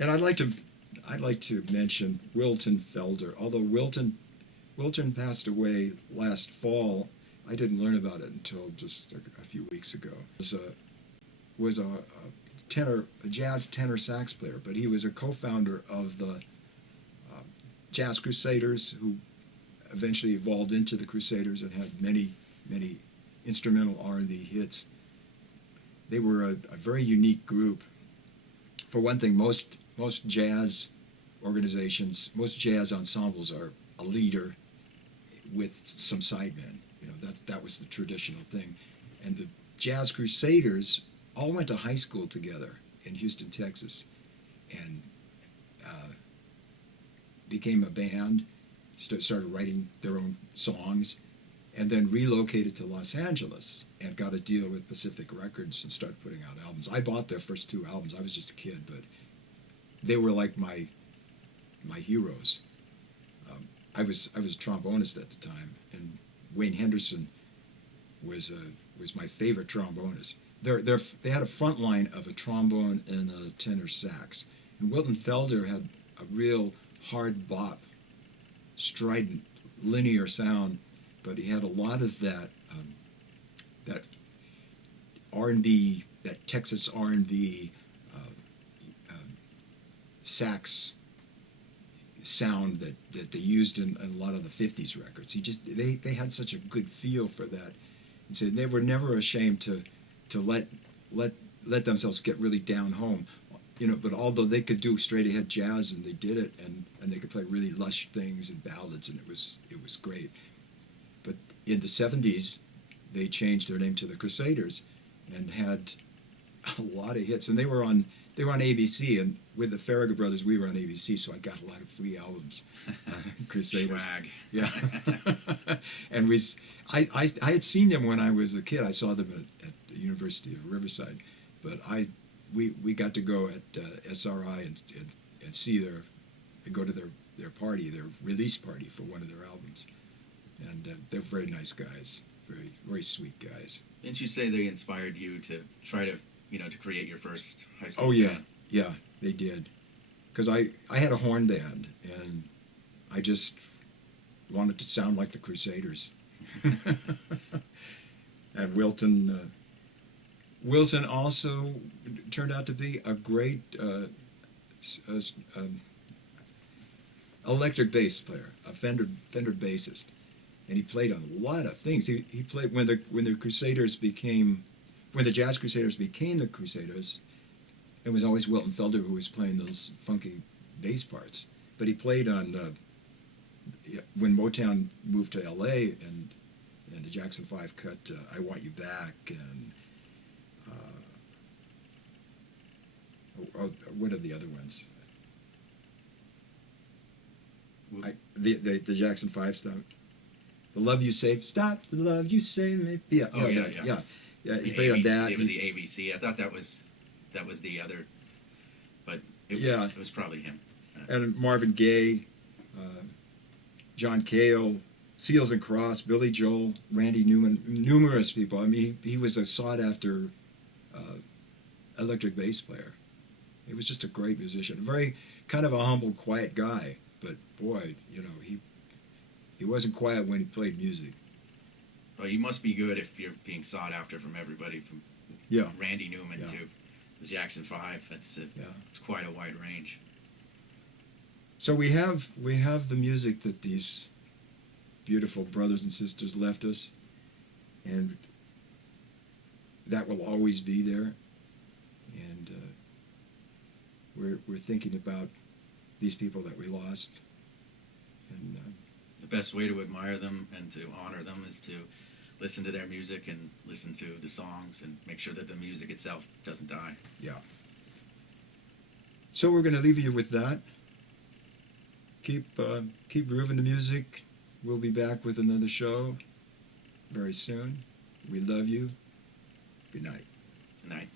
And I'd like to mention Wilton Felder. Although Wilton passed away last fall, I didn't learn about it until just a few weeks ago. Was a jazz tenor sax player, but he was a co-founder of the Jazz Crusaders, who eventually evolved into the Crusaders and had many instrumental R&B hits. They were a very unique group. For one thing, most jazz organizations, most jazz ensembles are a leader with some sidemen. You know, that was the traditional thing. And the Jazz Crusaders all went to high school together in Houston, Texas, and became a band, started writing their own songs, and then relocated to Los Angeles and got a deal with Pacific Records and started putting out albums. I bought their first 2 albums. I was just a kid, but they were like my heroes. I was a trombonist at the time, and Wayne Henderson was my favorite trombonist. They had a front line of a trombone and a tenor sax, and Wilton Felder had a real hard bop, strident, linear sound, but he had a lot of that R&B, that Texas R&B sax sound that they used in a lot of the 50s records. They had such a good feel for that, and so they were never ashamed to let themselves get really down home. You know, but although they could do straight ahead jazz, and they did it, and they could play really lush things and ballads, and it was great. But in the 70s, they changed their name to the Crusaders, and had a lot of hits. And they were on ABC, and with the Faragher brothers, we were on ABC, so I got a lot of free albums. Crusaders, swag. Yeah. And I had seen them when I was a kid. I saw them at the University of Riverside, but we got to go at SRI and see go to their party, their release party for one of their albums, and they're very nice guys, very very sweet guys. Didn't you say they inspired you to try to to create your first high school? Oh yeah, band? yeah, they did, because I had a horn band, and I just wanted to sound like the Crusaders. And Wilton also turned out to be a great electric bass player, a Fender bassist, and he played on a lot of things. He played when the Jazz Crusaders became the Crusaders. It was always Wilton Felder who was playing those funky bass parts, but he played on when Motown moved to L.A. and the Jackson 5 cut "I Want You Back" and what are the other ones? The Jackson 5 stuff. The Love You Save, Stop the Love You Save Me. Yeah. Oh, yeah. He played on that. It was the ABC. I thought that was the other, but it was probably him. And Marvin Gaye, John Cale, Seals and Crofts, Billy Joel, Randy Newman, numerous people. I mean, he was a sought-after electric bass player. He was just a great musician, very kind of a humble, quiet guy. But boy, he wasn't quiet when he played music. Well, you must be good if you're being sought after from everybody, from Randy Newman to the Jackson 5. It's quite a wide range. So we have the music that these beautiful brothers and sisters left us, and that will always be there. And we're thinking about these people that we lost. And the best way to admire them and to honor them is to listen to their music and listen to the songs and make sure that the music itself doesn't die. Yeah. So we're going to leave you with that. Keep grooving the music. We'll be back with another show very soon. We love you. Good night. Good night.